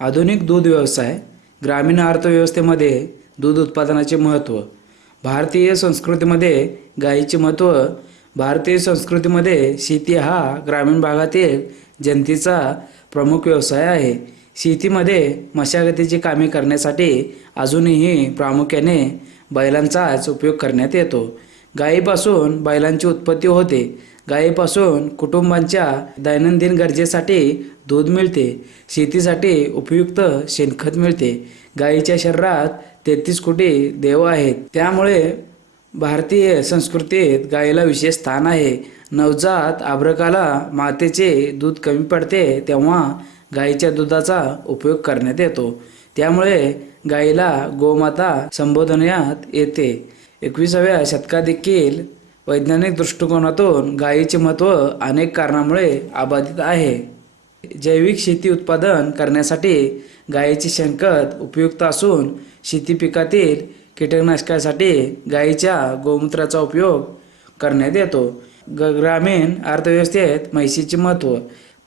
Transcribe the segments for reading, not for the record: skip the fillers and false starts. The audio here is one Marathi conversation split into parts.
आधुनिक दूध व्यवसाय, ग्रामीण अर्थव्यवस्थेमध्ये दूध उत्पादनाचे महत्त्व. भारतीय संस्कृतीमध्ये गायीचे महत्त्व. भारतीय संस्कृतीमध्ये शेती हा ग्रामीण भागातील जनतेचा प्रमुख व्यवसाय आहे. शेतीमध्ये मशागतीची कामे करण्यासाठी अजूनही प्रामुख्याने बैलांचाच उपयोग करण्यात येतो. गायीपासून बैलांची उत्पत्ती होते. गायीपासून कुटुंबांच्या दैनंदिन गरजेसाठी दूध मिळते. शेतीसाठी उपयुक्त शेणखत मिळते. गायीच्या शरीरात 33 कोटी देव आहेत. त्यामुळे भारतीय संस्कृतीत गायीला विशेष स्थान आहे. नवजात आभ्रकाला मातेचे दूध कमी पडते तेव्हा गायीच्या दुधाचा उपयोग करण्यात येतो. त्यामुळे गायीला गोमाता संबोधण्यात येते. 21व्या शतकात देखील वैज्ञानिक दृष्टिकोनातून गायीचे महत्त्व अनेक कारणामुळे अबाधित आहे. जैविक शेती उत्पादन करण्यासाठी गायीचे शेणखत उपयुक्त असून शेती पिकातील कीटकनाशकासाठी गायीच्या गोमूत्राचा उपयोग करण्यात येतो. ग्रामीण अर्थव्यवस्थेत म्हैशीचे महत्त्व.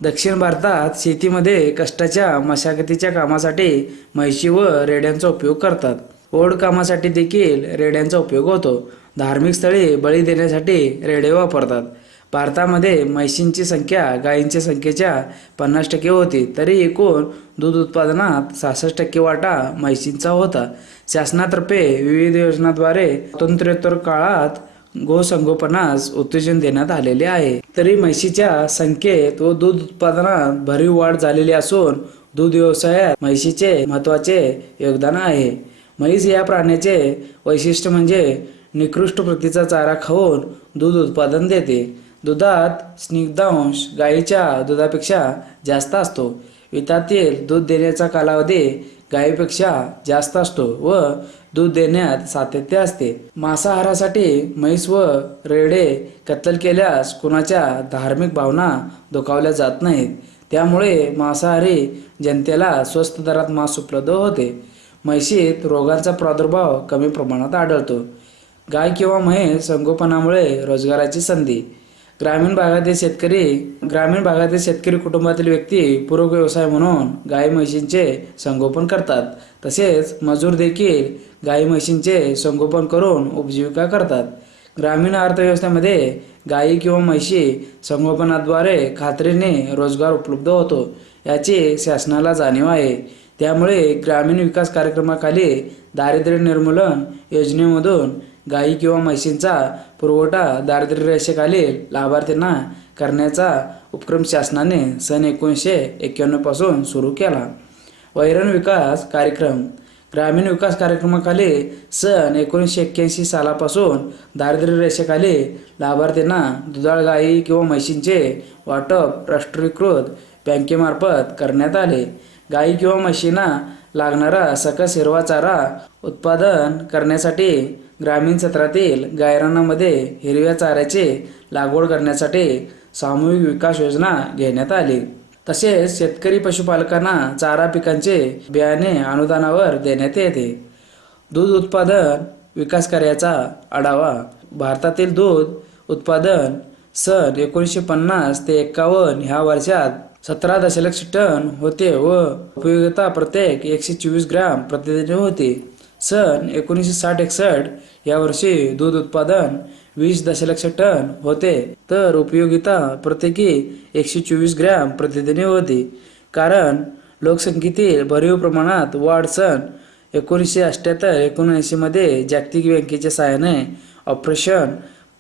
दक्षिण भारतात शेतीमध्ये कष्टाच्या मशागतीच्या कामासाठी म्हैशी व रेड्यांचा उपयोग करतात. ओढ कामासाठी देखील रेड्यांचा उपयोग होतो. धार्मिक स्थळी बळी देण्यासाठी रेडे वापरतात. भारतामध्ये म्हैशींची संख्या गायींच्या संख्येच्या 50% होती, तरी एकूण दूध उत्पादनात 66% वाटा म्हैशींचा होता. शासनातर्फे विविध योजनांद्वारे स्वातंत्र्योत्तर काळात गोसंगोपनास उत्तेजन देण्यात आलेले आहे. तरी म्हैशीच्या संख्येत व दूध उत्पादनात भरीव वाढ झालेली असून दूध व्यवसायात म्हैशीचे महत्त्वाचे योगदान आहे. म्हैस या प्राण्याचे वैशिष्ट्य म्हणजे निकृष्ट प्रतीचा चारा खाऊन दूध उत्पादन देते. दुधात स्निग्धांश गायीच्या दुधापेक्षा जास्त असतो. वितातील दूध देण्याचा कालावधी गायीपेक्षा जास्त असतो व दूध देण्यात सातत्य असते. मांसाहारासाठी म्हैस व रेडे कत्तल केल्यास कुणाच्या धार्मिक भावना दुखावल्या जात नाहीत. त्यामुळे मांसाहारी जनतेला स्वस्त दरात मांस उपलब्ध होते. म्हैशीत रोगांचा प्रादुर्भाव कमी प्रमाणात आढळतो. गाय किंवा म्हैस संगोपनामुळे रोजगाराची संधी. ग्रामीण भागातील शेतकरी कुटुंबातील व्यक्ती पूरक व्यवसाय म्हणून गाई म्हशींचे संगोपन करतात. तसेच मजूर देखील गाई म्हशींचे संगोपन करून उपजीविका करतात. ग्रामीण अर्थव्यवस्थेमध्ये गायी किंवा म्हशी संगोपनाद्वारे खात्रीने रोजगार उपलब्ध होतो याची शासनाला जाणीव आहे. त्यामुळे ग्रामीण विकास कार्यक्रमाखाली दारिद्र्य निर्मूलन योजनेमधून गायी किंवा म्हशींचा पुरवठा दारिद्र्य रेषेखालील लाभार्थींना करण्याचा उपक्रम शासनाने सन 1991 पासून सुरू केला. वैरण विकास कार्यक्रम. ग्रामीण विकास कार्यक्रमाखाली सन 1981 सालापासून दारिद्र्य रेषेखाली लाभार्थींना दुधाळ गायी किंवा म्हशींचे वाटप राष्ट्रीयकृत बँकेमार्फत करण्यात आले. गायी किंवा म्हशींना लागणारा सकस हिरवा चारा उत्पादन करण्यासाठी ग्रामीण क्षेत्रातील गायरानामध्ये हिरव्या चाऱ्याची लागवड करण्यासाठी सामूहिक विकास योजना घेण्यात आली. तसेच शेतकरी पशुपालकांना चारा पिकांचे बियाणे अनुदानावर देण्यात येते. दूध उत्पादन विकास कार्याचा आढावा. भारतातील दूध उत्पादन सन 1950 ते 51 ह्या वर्षात 17 दशलक्ष टन होते व उपयोगिता प्रत्येक 124 ग्रॅम प्रतिदिन होती. सन 1960-61 या वर्षी दूध उत्पादन 20 दशलक्ष टन होते तर उपयोगिता प्रत्येकी 124 ग्रॅम प्रतिदिन होती. कारण लोकसंख्येतील भरीव प्रमाणात वाढ सन 1978-79 मध्ये जागतिक बँकेच्या सहाय्याने ऑपरेशन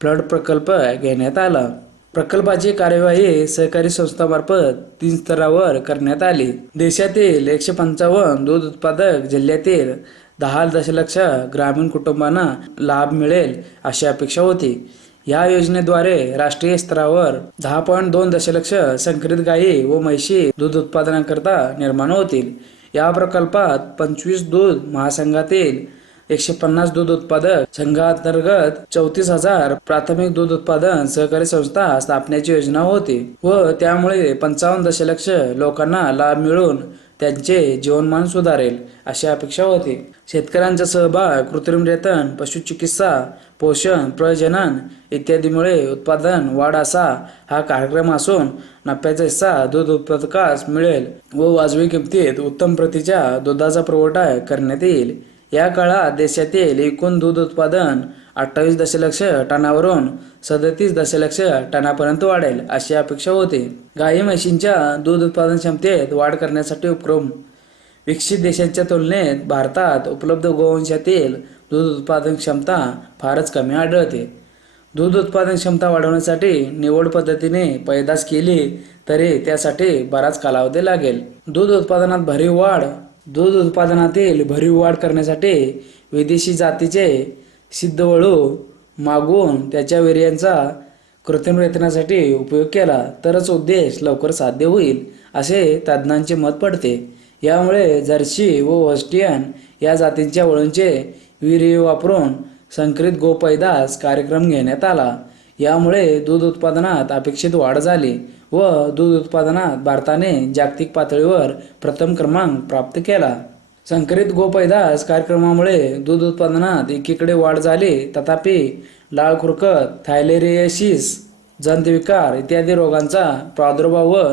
फ्लड प्रकल्प घेण्यात आला. प्रकल्पाची कार्यवाही सहकारी संस्थांमार्फत 3 स्तरावर करण्यात आली. देशातील 155 दूध उत्पादक जिल्ह्यातील 10 दशलक्ष ग्रामीण कुटुंबांना लाभ मिळेल अशी अपेक्षा होती. या योजनेद्वारे राष्ट्रीय स्तरावर 10.2 दशलक्ष संकरित गायी व म्हशी दूध उत्पादनाकरता निर्माण होतील. या प्रकल्पात 25 दूध महासंघातील 150 दूध उत्पादक संघांतर्गत 34,000 प्राथमिक दूध उत्पादन सहकारी संस्था स्थापण्याची योजना होती व त्यामुळे 55 दशलक्ष लोकांना लाभ मिळून त्यांचे जीवनमान सुधारेल अशी अपेक्षा होती. शेतकऱ्यांचा सहभाग, कृत्रिम रेतन, पशुचिकित्सा, पोषण, प्रजनन इत्यादीमुळे उत्पादन वाढ असा हा कार्यक्रम असून नफ्याचा हिस्सा दूध उत्पादकास मिळेल व वाजवी किमतीत उत्तम प्रतीच्या दुधाचा पुरवठा करण्यात येईल. या काळात देशातील एकूण दूध उत्पादन 28 दशलक्ष टनावरून 37 दशलक्ष टनापर्यंत वाढेल अशी अपेक्षा होती. गाई म्हशींच्या दूध उत्पादन क्षमतेत वाढ करण्यासाठी उपक्रम. विकसित देशांच्या तुलनेत भारतात उपलब्ध गोवंशातील दूध उत्पादन क्षमता फारच कमी आढळते. दूध उत्पादन क्षमता वाढवण्यासाठी निवड पद्धतीने पैदास केली तरी त्यासाठी बराच कालावधी लागेल. दूध उत्पादनातील भरीव वाढ करण्यासाठी विदेशी जातीचे सिद्धवळू मागवून त्याच्या वीर्यांचा कृत्रिम रेतनासाठी उपयोग केला तरच उद्देश लवकर साध्य होईल असे तज्ज्ञांचे मत पडते. यामुळे जर्सी व होल्स्टीन या जातींच्या वळूंचे वीर्य वापरून संकरित गोपैदास कार्यक्रम घेण्यात आला. यामुळे दूध उत्पादनात अपेक्षित वाढ झाली व दूध उत्पादनात भारताने जागतिक पातळीवर प्रथम क्रमांक प्राप्त केला. संकरित गोपैदास कार्यक्रमामुळे दूध उत्पादनात एकीकडे वाढ झाली, तथापि लाळ खुरकत, थायलेरियासिस, जंतविकार इत्यादी रोगांचा प्रादुर्भाव व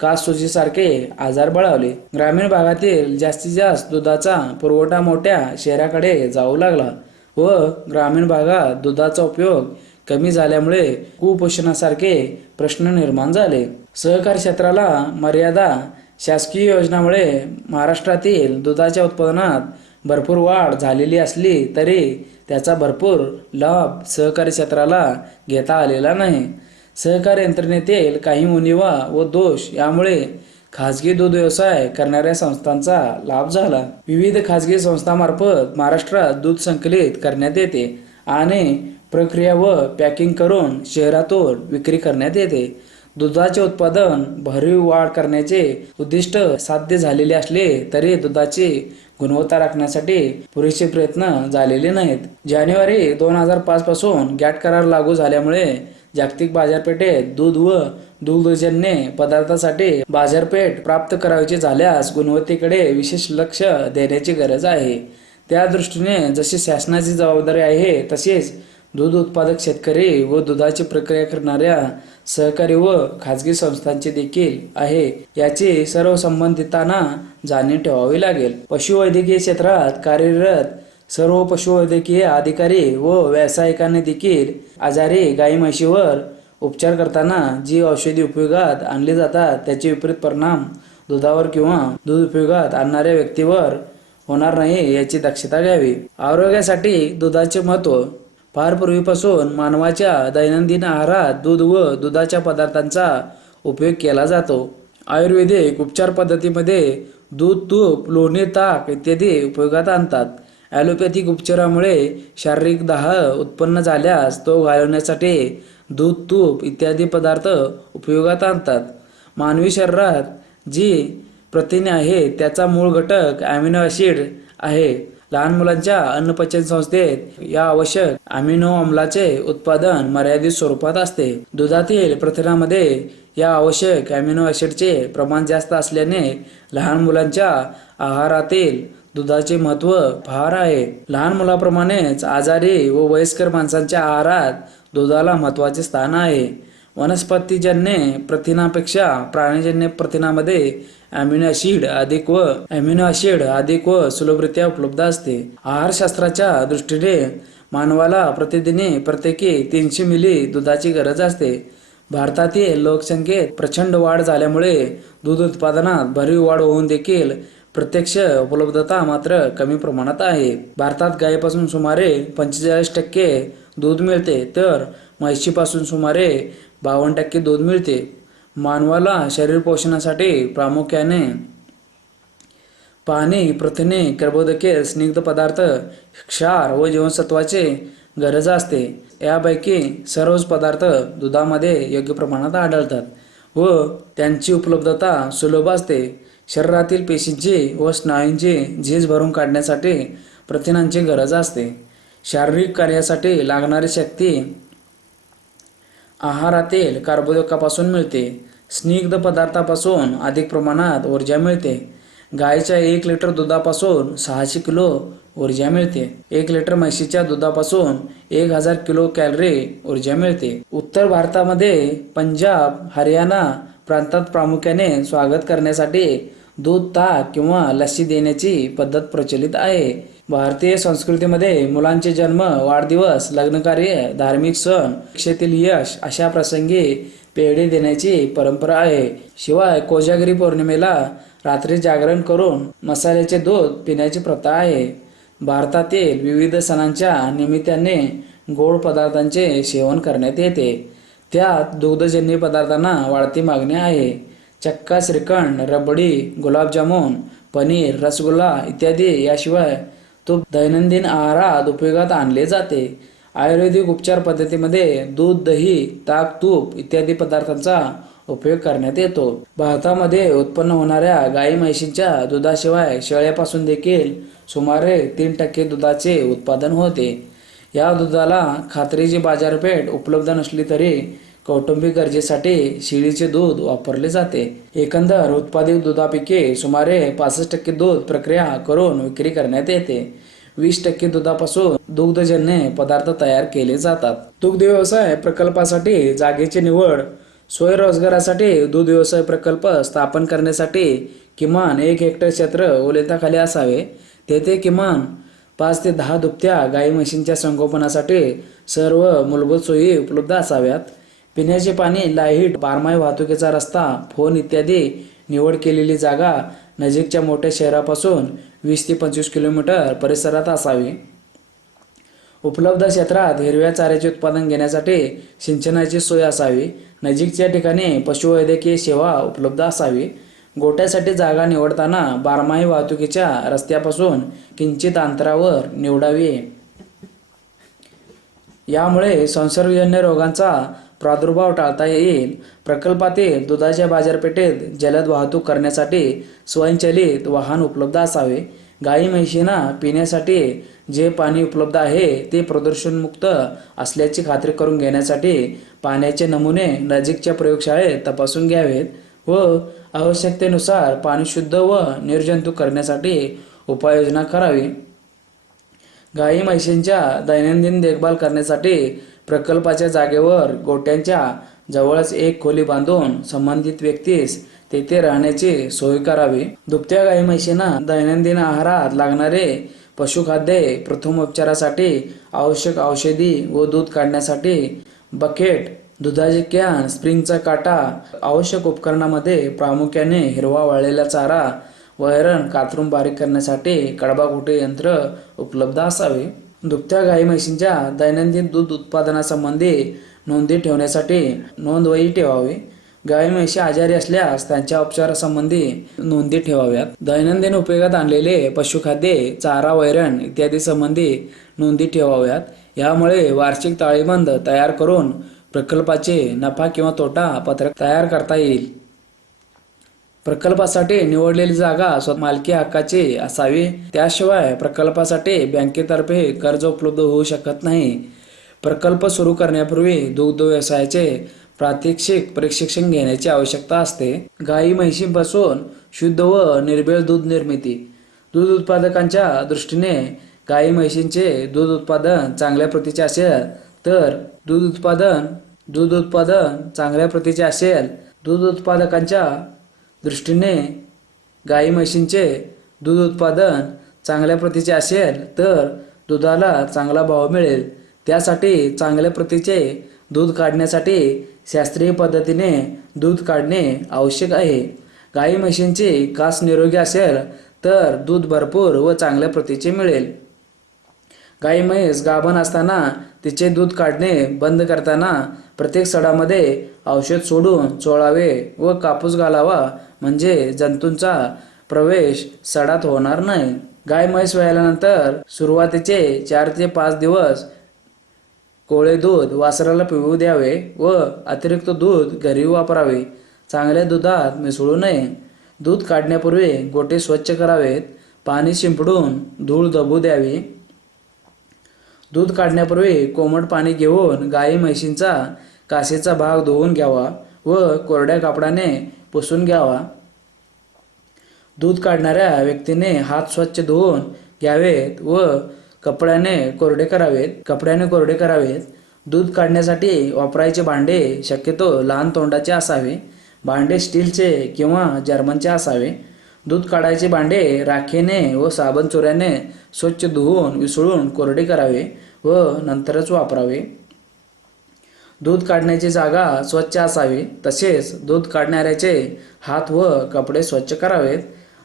काससुजीसारखे आजार बळावले. ग्रामीण भागातील जास्तीत जास्त दुधाचा पुरवठा मोठ्या शहराकडे जाऊ लागला व ग्रामीण भागात दुधाचा उपयोग कमी झाल्यामुळे कुपोषणासारखे प्रश्न निर्माण झाले. सहकार क्षेत्राला मर्यादा. शासकीय योजनांमुळे महाराष्ट्रातील दुधाच्या उत्पादनात भरपूर वाढ झालेली असली तरी त्याचा भरपूर लाभ सहकारी क्षेत्राला घेता आलेला नाही. सहकारी यंत्रणेतील काही उणिवा व दोष यामुळे खाजगी दूध व्यवसाय करणाऱ्या संस्थांचा लाभ झाला. विविध खाजगी संस्थांमार्फत महाराष्ट्रात दूध संकलित करण्यात येते आणि प्रक्रिया व पॅकिंग करून शहरातून विक्री करण्यात येते. दुधाचे उत्पादन भरीव वाढ करण्याचे उद्दिष्ट साध्य झालेले असले तरी दुधाची गुणवत्ता राखण्यासाठी पुरेसे प्रयत्न झालेले नाहीत. जानेवारी 2005 पासून गॅट करार लागू झाल्यामुळे जागतिक बाजारपेठेत दूध व दुग्धजन्य पदार्थांसाठी बाजारपेठ प्राप्त करायची झाल्यास गुणवत्तेकडे विशेष लक्ष देण्याची गरज आहे. त्या दृष्टीने जशी शासनाची जबाबदारी आहे तसेच दूध उत्पादक शेतकरी व दुधाची प्रक्रिया करणाऱ्या सहकारी व खाजगी संस्थांची देखील आहे याची सर्व संबंधितांना जाणीव ठेवावी लागेल. पशुवैद्यकीय क्षेत्रात कार्यरत सर्व पशुवैद्यकीय अधिकारी व व्यावसायिकांनी देखील आजारी गाई म्हशीवर उपचार करताना जी औषधी उपयोगात आणली जातात त्याचे विपरीत परिणाम दुधावर किंवा दूध उपयोगात आणणाऱ्या व्यक्तीवर होणार नाही याची दक्षता घ्यावी. आरोग्यासाठी दुधाचे महत्त्व. फार पूर्वीपासून मानवाच्या दैनंदिन आहारात दूध व दुधाच्या पदार्थांचा उपयोग केला जातो. आयुर्वेदिक उपचार पद्धतीमध्ये दूध, तूप, लोणी, ताक इत्यादी उपयोगात आणतात. ॲलोपॅथिक उपचारामुळे शारीरिक दाह उत्पन्न झाल्यास तो घालवण्यासाठी दूध, तूप इत्यादी पदार्थ उपयोगात आणतात. मानवी शरीरात जी प्रथिने आहेत त्याचा मूळ घटक अॅमिनो ॲसिड आहे. लहान मुलांच्या अन्नपचन संस्थेत या आवश्यक अमिनो अम्लाचे उत्पादन मर्यादित स्वरूपात असते. दुधातील प्रथिनामध्ये या आवश्यक अमिनो ॲसिडचे प्रमाण जास्त असल्याने लहान मुलांच्या आहारातील दुधाचे महत्त्व फार आहे. लहान मुलाप्रमाणेच आजारी व वयस्कर माणसांच्या आहारात दुधाला महत्त्वाचे स्थान आहे. वनस्पतीजन्य प्रथिनापेक्षा प्राणीजन्य प्रथिनामध्ये अमिनो ॲसिड अधिक व सुलभरित्या उपलब्ध असते. आहारशास्त्राच्या दृष्टीने मानवाला प्रतिदिनी प्रत्येकी 300 मिली दुधाची गरज असते. भारतातील लोकसंख्येत प्रचंड वाढ झाल्यामुळे दूध उत्पादनात भरीव वाढ होऊन देखील प्रत्यक्ष उपलब्धता मात्र कमी प्रमाणात आहे. भारतात गायीपासून सुमारे 45% दूध मिळते तर म्हशीपासून सुमारे 52% दूध मिळते. मानवाला शरीर पोषणासाठी प्रामुख्याने पाणी, प्रथिने, कर्बोदके, स्निग्ध पदार्थ, क्षार व जीवनसत्वाचे गरज असते. यापैकी सर्वच पदार्थ दुधामध्ये योग्य प्रमाणात आढळतात व त्यांची उपलब्धता सुलभ असते. शरीरातील पेशींची व स्नायूंची झीज भरून काढण्यासाठी प्रथिनांची गरज असते. शारीरिक कार्यासाठी लागणारी शक्ती आहारातील कर्बोदकापासून मिळते. स्निग्ध पदार्थापासून अधिक प्रमाणात ऊर्जा मिळते. गायीच्या 1 लिटर दुधापासून 600 किलो ऊर्जा मिळते. 1 लिटर म्हशीच्या दुधापासून 1000 किलो कॅलरी ऊर्जा मिळते. उत्तर भारतामध्ये पंजाब, हरियाणा प्रांतात प्रामुख्याने स्वागत करण्यासाठी दूध, ताक किंवा लस्सी देण्याची पद्धत प्रचलित आहे. भारतीय संस्कृतीमध्ये मुलांचे जन्म, वाढदिवस, लग्नकार्य, धार्मिक सण, परीक्षेतील यश अशा प्रसंगी पेढे देण्याची परंपरा आहे. शिवाय कोजागिरी पौर्णिमेला रात्री जागरण करून मसाल्याचे दूध पिण्याची प्रथा आहे. भारतातील विविध सणांच्या निमित्ताने गोड पदार्थांचे सेवन करण्यात येते. त्यात दुग्धजन्य पदार्थांना वाढती मागणी आहे. चक्का, श्रीखंड, रबडी, गुलाबजामुन, पनीर, रसगुल्ला इत्यादी. याशिवाय तूप दैनंदिन आहारात उपयोगात आणले जाते. आयुर्वेदिक उपचार पद्धतीमध्ये दूध, दही, ताक, तूप इत्यादी पदार्थांचा उपयोग करण्यात येतो. भारतामध्ये उत्पन्न होणाऱ्या गाई म्हशींच्या दुधाशिवाय शेळ्यापासून देखील सुमारे 3% दुधाचे उत्पादन होते. या दुधाला खात्रीची बाजारपेठ उपलब्ध नसली तरी कौटुंबिक गरजेसाठी शेळीचे दूध वापरले जाते. एकंदर उत्पादित दुधापैकी सुमारे 65% दूध प्रक्रिया करून विक्री करण्यात येते. 20% दुधापासून दुग्धजन्य पदार्थ तयार केले जातात. दुग्ध व्यवसाय प्रकल्पासाठी जागेची निवड. स्वयंरोजगारासाठी दूध व्यवसाय प्रकल्प स्थापन करण्यासाठी किमान 1 हेक्टर क्षेत्र ओलिताखाली असावे. तेथे किमान 5 ते 10 दुभत्या गाई म्हशींच्या संगोपनासाठी सर्व मूलभूत सोयी उपलब्ध असाव्यात. पिण्याचे पाणी, लाईट, बारमाही वाहतुकीचा रस्ता, फोन इत्यादी. निवड केलेली जागा नजीकच्या मोठ्या शहरापासून 20 ते 25 किलोमीटर परिसरात असावी. उपलब्ध क्षेत्रात हिरव्या चाऱ्याचे उत्पादन घेण्यासाठी सिंचनाची सोय असावी. नजीकच्या ठिकाणी पशुवैद्यकीय सेवा उपलब्ध असावी. गोठ्यासाठी जागा निवडताना बारमाही वाहतुकीच्या रस्त्यापासून किंचित अंतरावर निवडावी. यामुळे संसर्गजन्य रोगांचा प्रादुर्भाव टाळता येईल. प्रकल्पातील दुधाच्या बाजारपेठेत जलद वाहतूक करण्यासाठी स्वयंचलित वाहन उपलब्ध असावे. गाई म्हशींना पिण्यासाठी जे पाणी उपलब्ध आहे ते प्रदूषणमुक्त असल्याची खात्री करून घेण्यासाठी पाण्याचे नमुने नजीकच्या प्रयोगशाळेत तपासून घ्यावेत व आवश्यकतेनुसार पाणी शुद्ध व निर्जंतुक करण्यासाठी उपाययोजना करावी. गाई म्हशींच्या दैनंदिन देखभाल करण्यासाठी प्रकल्पाच्या जागेवर गोठ्यांच्या जवळच एक खोली बांधून संबंधित व्यक्तीस तेथे राहण्याची सोय करावी. दुभत्या गाई म्हशींना दैनंदिन आहारात लागणारे पशुखाद्य, प्रथमोपचारासाठी आवश्यक औषधी व दूध काढण्यासाठी बकेट, दुधाचे कॅन, स्प्रिंगचा काटा. आवश्यक उपकरणामध्ये प्रामुख्याने हिरवा वाळलेला चारा, वैरण कातरून बारीक करण्यासाठी कडबाकुटे यंत्र उपलब्ध असावे. दुभत्या गाई म्हशींच्या दैनंदिन दूध उत्पादनासंबंधी नोंदी ठेवण्यासाठी नोंदवही ठेवावी. गाई म्हशी आजारी असल्यास त्यांच्या उपचारासंबंधी नोंदी ठेवाव्यात. दैनंदिन उपयोगात आणलेले पशुखाद्य, चारा, वैरण इत्यादी संबंधी नोंदी ठेवाव्यात. यामुळे वार्षिक ताळेबंद तयार करून प्रकल्पाचे नफा किंवा तोटा पत्रक तयार करता येईल. प्रकल्पासाठी निवडलेली जागा स्वतः मालकी हक्काची असावी. त्याशिवाय प्रकल्पासाठी बँकेतर्फे कर्ज उपलब्ध होऊ शकत नाही. प्रकल्प सुरू करण्यापूर्वी दुग्ध व्यवसायाचे प्रात्यक्षिक प्रशिक्षण घेण्याची आवश्यकता असते. गाई म्हशींपासून शुद्ध व निर्भेळ दूध निर्मिती. दूध उत्पादकांच्या दृष्टीने गाई म्हशींचे दूध उत्पादन चांगल्या प्रतीचे असेल तर दूध उत्पादन चांगल्या प्रतीचे असेल. दूध उत्पादकांच्या दृष्टीने गाई म्हशींचे दूध उत्पादन चांगल्या प्रतीचे असेल तर दुधाला चांगला भाव मिळेल. त्यासाठी चांगल्या प्रतीचे दूध काढण्यासाठी शास्त्रीय पद्धतीने दूध काढणे आवश्यक आहे. गाई म्हशींची कास निरोगी असेल तर दूध भरपूर व चांगल्या प्रतीचे मिळेल. गाई म्हैस गाभण असताना तिचे दूध काढणे बंद करताना प्रत्येक सडामध्ये औषध सोडून चोळावे व कापूस घालावा, म्हणजे जंतूंचा प्रवेश सडात होणार नाही. गाय म्हैस व्याल्यानंतर सुरुवातीचे 4 ते 5 दिवस कोळे दूध वासराला पिऊ द्यावे व अतिरिक्त दूध घरी वापरावे. चांगल्या दुधात मिसळू नये. दूध काढण्यापूर्वी गोठे स्वच्छ करावेत. पाणी शिंपडून धूळ दबू द्यावी. दूध काढण्यापूर्वी कोमट पाणी घेऊन गाई म्हशींचा कासेचा भाग धुवून घ्यावा व कोरड्या कापडाने पुसून घ्यावा. दूध काढणाऱ्या व्यक्तीने हात स्वच्छ धुवून घ्यावेत व कपड्याने कोरडे करावेत. दूध काढण्यासाठी वापरायचे भांडे शक्यतो लहान तोंडाचे असावे. भांडे स्टीलचे किंवा जर्मनचे असावे. दूध काढायचे भांडे राखेने व साबण चोऱ्याने स्वच्छ धुवून विसळून कोरडे करावे व नंतरच वापरावे. दूध काढण्याची जागा स्वच्छ असावी. तसेच दूध काढणाऱ्याचे हात व कपडे स्वच्छ करावेत.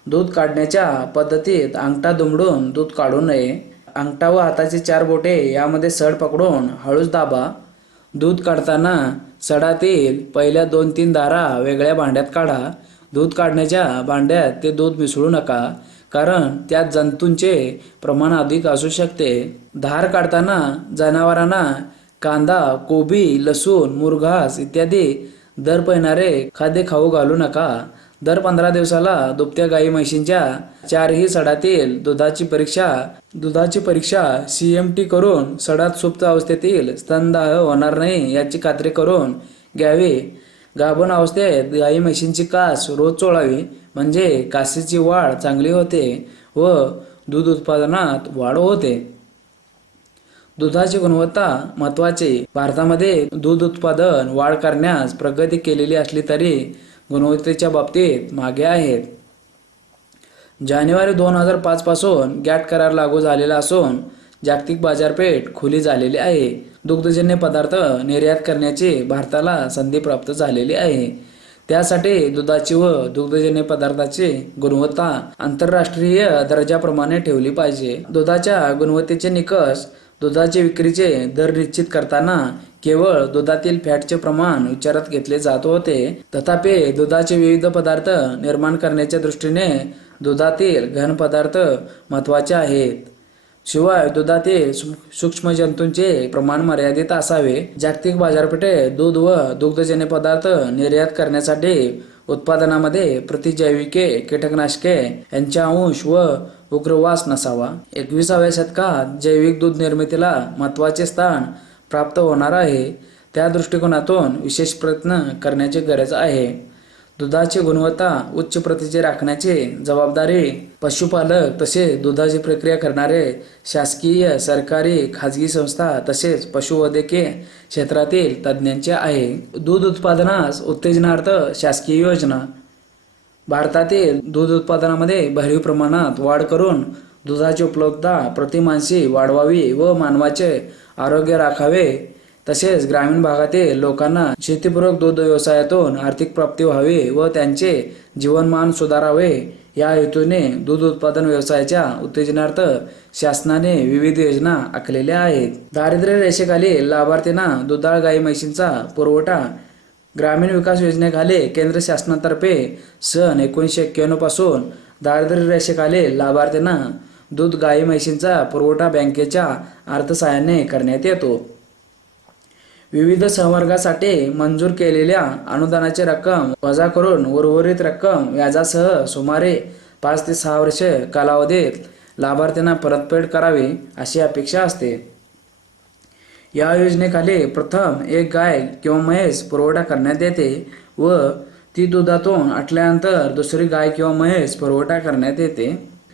दूध काढण्याच्या पद्धतीत अंगठा दुमडून दूध काढू नये. अंगठा व हाताची 4 बोटे यामध्ये सड पकडून हळूच दाबा. दूध काढताना सडातील पहिल्या 2-3 धारा वेगळ्या भांड्यात काढा. दूध काढण्याच्या भांड्यात ते दूध मिसळू नका, कारण त्यात जंतूंचे प्रमाण अधिक असू शकते. धार काढताना जनावरांना कांदा, कोबी, लसूण, मुरघास इत्यादी दर पेणारे खाद्य खाऊ घालू नका. दर 15 दिवसाला दुभत्या गाई म्हशींच्या 4ही सडातील दुधाची परीक्षा CMT करून सडात सुप्त अवस्थेतील स्तनदाह होणार नाही याची खात्री करून घ्यावी. गाभण अवस्थेत गाई म्हशींची कास रोज चोळावी, म्हणजे कासेची वाढ चांगली होते व दूध उत्पादनात वाढ होते. दुधाची गुणवत्ता महत्त्वाची. भारतामध्ये दूध उत्पादन वाढ करण्यास प्रगती केलेली असली तरी गुणवत्तेच्या बाबतीत मागे आहेत. जानेवारी 2005 पासून गॅट करार लागू झालेला असून जागतिक बाजारपेठ खुली झालेली आहे. दुग्धजन्य पदार्थ निर्यात करण्याची भारताला संधी प्राप्त झालेली आहे. त्यासाठी दुधाची व दुग्धजन्य पदार्थाची गुणवत्ता आंतरराष्ट्रीय दर्जाप्रमाणे ठेवली पाहिजे. दुधाच्या गुणवत्तेचे निकष. दुधाचे विक्रीचे दर निश्चित करताना केवळ दुधातील फॅटचे प्रमाण विचारात घेतले जात होते. तथापि दुधाचे विविध पदार्थ निर्माण करण्याच्या दृष्टीने दुधातील घन पदार्थ महत्त्वाचे आहेत. शिवाय दुधातील सूक्ष्म जंतूंचे प्रमाण मर्यादित असावे. जागतिक बाजारपेठेत दूध व दुग्धजन्य पदार्थ निर्यात करण्यासाठी उत्पादनामध्ये प्रतिजैविके, कीटकनाशके यांचा अंश व उग्रवास नसावा. 21व्या शतकात जैविक दूध निर्मितीला महत्त्वाचे स्थान प्राप्त होणार आहे. त्या दृष्टिकोनातून विशेष प्रयत्न करण्याची गरज आहे. दुधाची गुणवत्ता उच्च प्रतीची राखण्याची जबाबदारी पशुपालक तसेच दुधाची प्रक्रिया करणारे शासकीय, सरकारी, खाजगी संस्था तसेच पशुवैद्यकीय क्षेत्रातील तज्ज्ञांचे आहे. दूध उत्पादनास उत्तेजनार्थ शासकीय योजना. भारतातील दूध उत्पादनामध्ये भरीव प्रमाणात वाढ करून दुधाची उपलब्धता प्रतिमानशी वाढवावी व मानवाचे आरोग्य राखावे. तसेच ग्रामीण भागातील लोकांना शेतीपूरक दूध व्यवसायातून आर्थिक प्राप्ती व्हावी व त्यांचे जीवनमान सुधारावे या हेतूने दूध उत्पादन व्यवसायाच्या उत्तेजनार्थ शासनाने विविध योजना आखलेल्या आहेत. दारिद्र्य रेषेखालील लाभार्थींना दुधाळ गाई म्हशींचा पुरवठा. ग्रामीण विकास योजनेखाली केंद्र शासनातर्फे सन 1991 पासून दारिद्र्य रेषेखालील लाभार्थींना दूध गाई म्हशींचा पुरवठा बँकेच्या अर्थसहाय्याने करण्यात येतो. विविध संवर्गासाठी मंजूर केलेल्या अनुदानाची रक्कम वजा करून उर्वरित रक्कम व्याजासह सुमारे 5 ते 6 वर्षे कालावधीत लाभार्थ्यांना परतफेड करावी अशी अपेक्षा असते. या योजनेखाली प्रथम एक गाय किंवा म्हैस पुरवठा करण्यात येते व ती दुधातून आटल्यानंतर दुसरी गाय किंवा म्हैस पुरवठा करण्यात येते.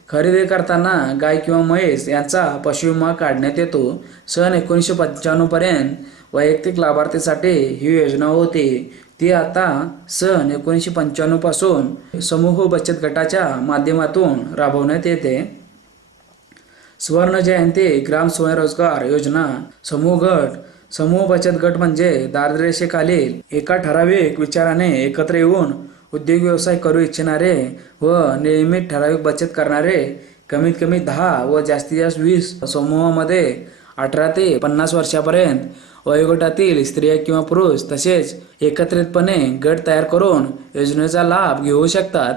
खरेदी करताना गाय किंवा म्हैस यांचा पशुविमा काढण्यात येतो. सन 1995 पर्यंत वैयक्तिक लाभार्थीसाठी ही योजना होती. ती आता सन 1995 पासून समूह बचत गटाच्या माध्यमातून राबवण्यात येते. स्वर्ण जयंती ग्राम स्वयंरोजगार योजना. समूह बचत गट म्हणजे दारिद्र्य रेषेखालील एका ठराविक विचाराने एकत्र येऊन उद्योग व्यवसाय करू इच्छिणारे व नियमित ठराविक बचत करणारे कमीत कमी 10 व जास्तीत जास्त 20 समूहामध्ये 18 ते 50 वर्षापर्यंत वयोगटातील स्त्रिया किंवा पुरुष तसेच एकत्रितपणे गट तयार करून योजनेचा लाभ घेऊ शकतात.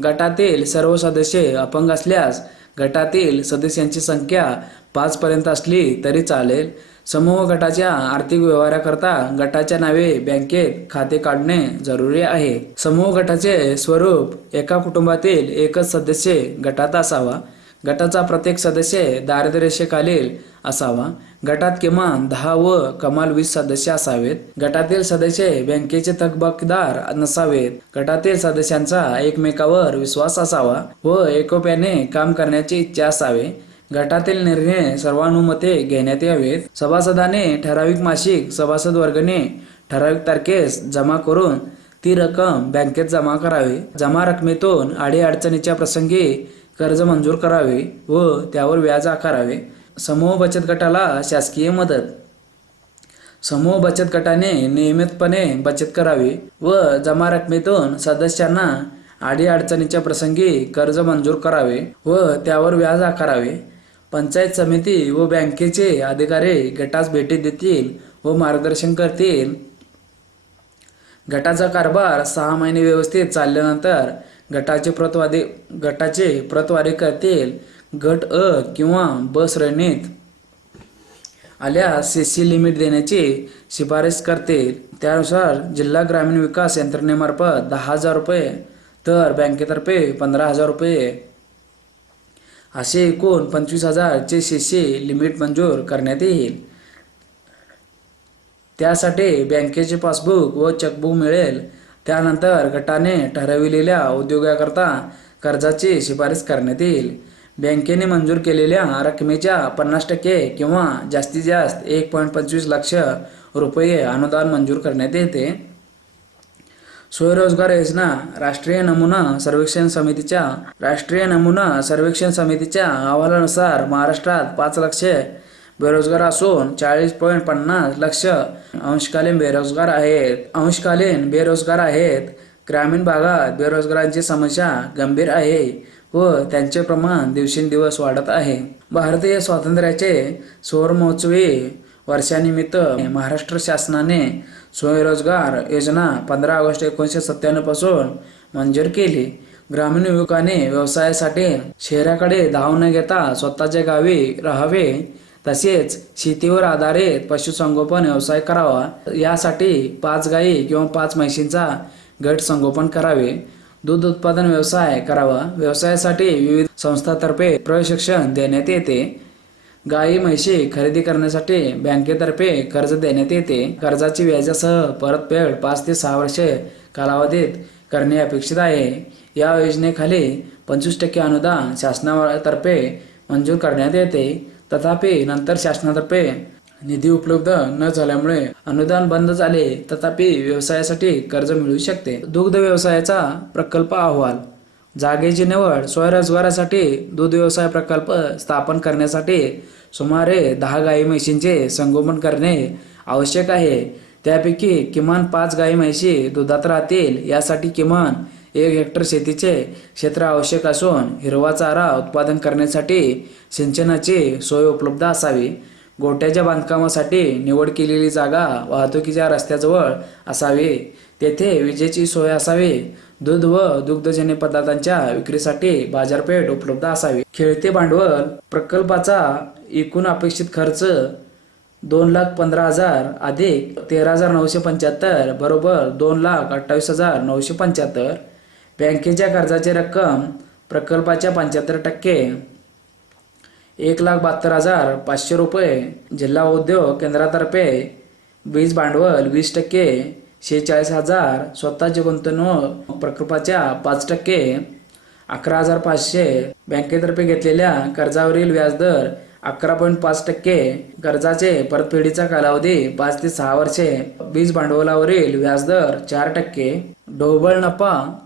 गटातील सर्व सदस्य अपंग असल्यास गटातील सदस्यांची संख्या 5 पर्यंत असली तरी चालेल. समूह गटाच्या आर्थिक व्यवहाराकरता गटाच्या नावे बँकेत खाते काढणे जरुरी आहे. समूह गटाचे स्वरूप. एका कुटुंबातील एकच सदस्य गटात असावा. गटाचा प्रत्येक सदस्य दारिद्र्य रेषेखालील असावा. गटात किमान 10 व कमाल 20 सदस्य असावेत. गटातील सदस्य बँकेचे थकबाकीदार नसावेत. गटातील सदस्यांचा एकमेकावर विश्वास असावा व एकोप्याने काम करण्याची इच्छा असावे. गटातील निर्णय सर्वानुमते घेण्यात यावेत. सभासदाने ठराविक मासिक सभासद वर्गणे ठराविक तारखेस जमा करून ती रक्कम बँकेत जमा करावी. जमा रकमेतून अडीअडचणीच्या प्रसंगी कर्ज मंजूर करावे व त्यावर व्याज आकारावे. समूह बचत गटाला शासकीय मदत. समूह बचत गटाने नियमितपणे बचत करावी व जमा रकमेतून सदस्यांना अडीअडचणीच्या प्रसंगी कर्ज मंजूर करावे व त्यावर व्याज आकारावे. पंचायत समिती व बँकेचे अधिकारी गटास भेटी देतील व मार्गदर्शन करतील. गटाचा कारभार 6 महिने व्यवस्थित चालल्यानंतर गटाचे प्रतवारी करतील. गट अ किंवा ब श्रेणीत आल्यास सीसी लिमिट देण्याची शिफारस करतील. त्यानुसार जिल्हा ग्रामीण विकास यंत्रणेमार्फत 10,000 रुपये तर बँकेतर्फे 15,000 रुपये असे एकूण 25,000 चे सीसी लिमिट मंजूर करण्यात येईल. त्यासाठी बँकेचे पासबुक व चेकबुक मिळेल. त्यानंतर गटाने ठरविलेल्या उद्योगाकरता कर्जाची शिफारस करण्यात येईल. बँकेने मंजूर केलेल्या रकमेच्या 50% किंवा जास्तीत जास्त 1.25 लाख रुपये अनुदान मंजूर करण्यात येते. स्वयंरोजगार योजना राष्ट्रीय नमुना सर्वेक्षण समितीच्या अहवालानुसार महाराष्ट्रात 5 लाख बेरोजगार असून 40.50 लाख अंशकालीन बेरोजगार आहेत. ग्रामीण भागात बेरोजगारांची समस्या गंभीर आहे व त्यांचे प्रमाण दिवसेंदिवस वाढत आहे. भारतीय स्वातंत्र्याचे सुवर्णमहोत्सवी वर्षानिमित्त महाराष्ट्र शासनाने स्वयंरोजगार योजना 15 ऑगस्ट 1997 पासून मंजूर केली. ग्रामीण युवकाने व्यवसायासाठी शहराकडे धाव न घेता स्वतःच्या गावी राहावे. तसेच शेतीवर आधारित पशुसंगोपन व्यवसाय करावा. यासाठी 5 गायी किंवा 5 म्हशींचा गट संगोपन करावे. दूध उत्पादन व्यवसाय करावा. व्यवसायासाठी विविध संस्थांतर्फे प्रशिक्षण देण्यात येते. गायी म्हशी खरेदी करण्यासाठी बँकेतर्फे कर्ज देण्यात येते. कर्जाची व्याजासह परतफेड 5 ते 6 वर्षे कालावधीत करणे अपेक्षित आहे. या योजनेखाली 25% अनुदान शासनातर्फे मंजूर करण्यात येते. तथापि नंतर शासनातर्फे निधी उपलब्ध न झाल्यामुळे अनुदान बंद झाले. तथापि व्यवसायासाठी कर्ज मिळू शकते. दुग्ध व्यवसायाचा प्रकल्प अहवाल. जागेची निवड. स्वयंरोजगारासाठी दूध व्यवसाय प्रकल्प स्थापन करण्यासाठी सुमारे 10 गाई म्हशींचे संगोपन करणे आवश्यक आहे. त्यापैकी किमान 5 गाई म्हशी दुधात राहतील. यासाठी किमान 1 हेक्टर शेतीचे क्षेत्र आवश्यक असून हिरवा चारा उत्पादन करण्यासाठी सिंचनाची सोय उपलब्ध असावी. गोठ्याच्या बांधकामासाठी निवड केलेली जागा वाहतुकीच्या रस्त्याजवळ असावी. तेथे विजेची सोय असावी. दूध व दुग्धजन्य पदार्थांच्या विक्रीसाठी बाजारपेठ उपलब्ध असावी. खेळते भांडवल. प्रकल्पाचा एकूण अपेक्षित खर्च 2,15,000 अधिक 13,975 बरोबर 2,28,975. बँकेच्या कर्जाची रक्कम प्रकल्पाच्या 75% 1,72,500 रुपये. जिल्हा उद्योग केंद्रातर्फे बीज भांडवल 20% 46,000. स्वतःची गुंतवणूक प्रकल्पाच्या 5% 11,500. बँकेतर्फे घेतलेल्या कर्जावरील व्याजदर 11.5%. कर्जाचे परतफेडीचा कालावधी 5 ते 6 वर्षे. बीज भांडवलावरील व्याजदर 4%. ढोबळ नफा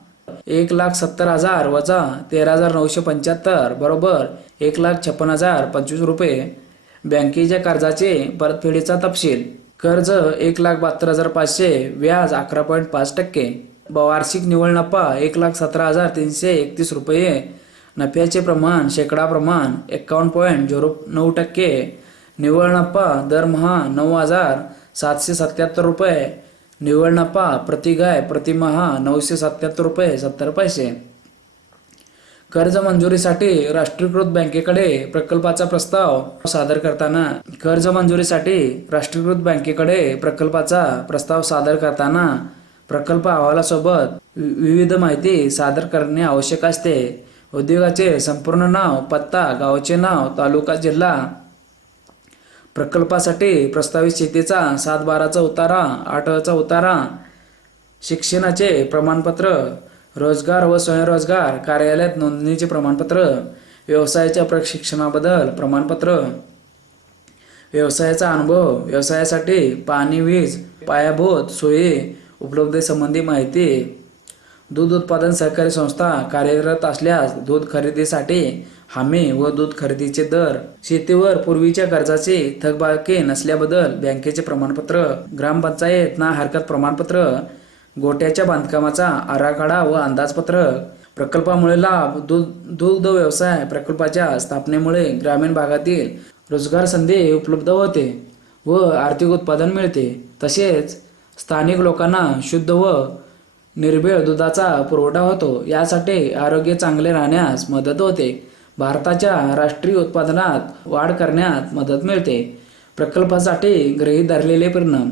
1,70,000 वजा 13,975 बरोबर 1,56,025 रुपये. बँकेच्या कर्जाचे परतफेडीचा तपशील. कर्ज 1,72,500. व्याज 11.5%. वार्षिक निव्वळ नफा 1,17,331 रुपये. नफ्याचे प्रमाण शेकडा प्रमाण 51.09%. निव्वळ नफा दरमहा 9,777 रुपये. निव्वळ नफा प्रति गाय प्रतिमाहा 977 रुपये 70 पैसे. कर्ज मंजुरीसाठी राष्ट्रीयकृत बँकेकडे प्रकल्पाचा प्रस्ताव सादर करताना प्रकल्प अहवालासोबत विविध माहिती सादर करणे आवश्यक असते. उद्योगाचे संपूर्ण नाव, पत्ता, गावाचे नाव, तालुका, जिल्हा, प्रकल्पासाठी प्रस्तावित शेतीचा 7/12चा उतारा, 8चा उतारा, शिक्षणाचे प्रमाणपत्र, रोजगार व स्वयंरोजगार कार्यालयात नोंदणीचे प्रमाणपत्र, व्यवसायाच्या प्रशिक्षणाबद्दल प्रमाणपत्र, व्यवसायाचा अनुभव, व्यवसायासाठी पाणी, वीज, पायाभूत सोयी, उपलब्धतेसंबंधी माहिती, दूध उत्पादन सहकारी संस्था कार्यरत असल्यास दूध खरेदीसाठी हमी व दूध खरेदीचे दर, शेतीवर पूर्वीच्या कर्जाची थकबाकी नसल्याबद्दल बँकेचे प्रमाणपत्र, ग्रामपंचायत ना हरकत प्रमाणपत्र, गोट्याच्या बांधकामाचा आराखडा व अंदाजपत्रक, प्रकल्पामुळे लाभ, दुग्ध व्यवसाय प्रकल्पाच्या स्थापनेमुळे ग्रामीण भागातील रोजगार संधी उपलब्ध होते व आर्थिक उत्पादन मिळते. तसेच स्थानिक लोकांना शुद्ध व निर्भेळ दुधाचा पुरवठा होतो. यासाठी आरोग्य चांगले राहण्यास मदत होते. भारताच्या राष्ट्रीय उत्पादनात वाढ करण्यात मदत मिळते. प्रकल्पासाठी गृहीत धरलेले परिणाम.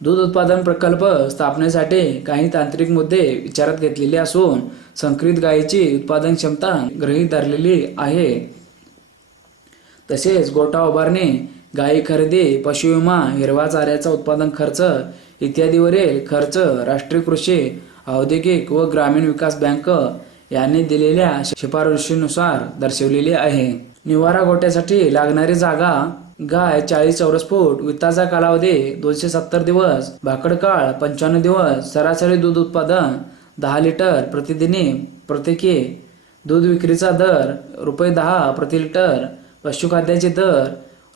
दूध उत्पादन प्रकल्प स्थापनेसाठी काही तांत्रिक मुद्दे विचारात घेतलेले असून संकरित गायीची उत्पादन क्षमता गृहीत धरलेली आहे. तसेच गोठा उभारणी, गायी खरेदी, पशुविमा, हिरवा चाऱ्याचा उत्पादन खर्च इत्यादीवरील खर्च राष्ट्रीय कृषी, औद्योगिक व ग्रामीण विकास बँक यांनी दिलेल्या शिफारशीनुसार दर्शवलेली आहे. निवारा गोट्यासाठी लागणारी जागा: गाय 40 चौरस फूट, विताचा कालावधी 270 दिवस, भाकड काळ 55 दिवस, सरासरी दूध उत्पादन 10 लिटर प्रतिदिनी प्रत्येकी, दूध विक्रीचा दर ₹10 प्रति लिटर, पशुखाद्याचे दर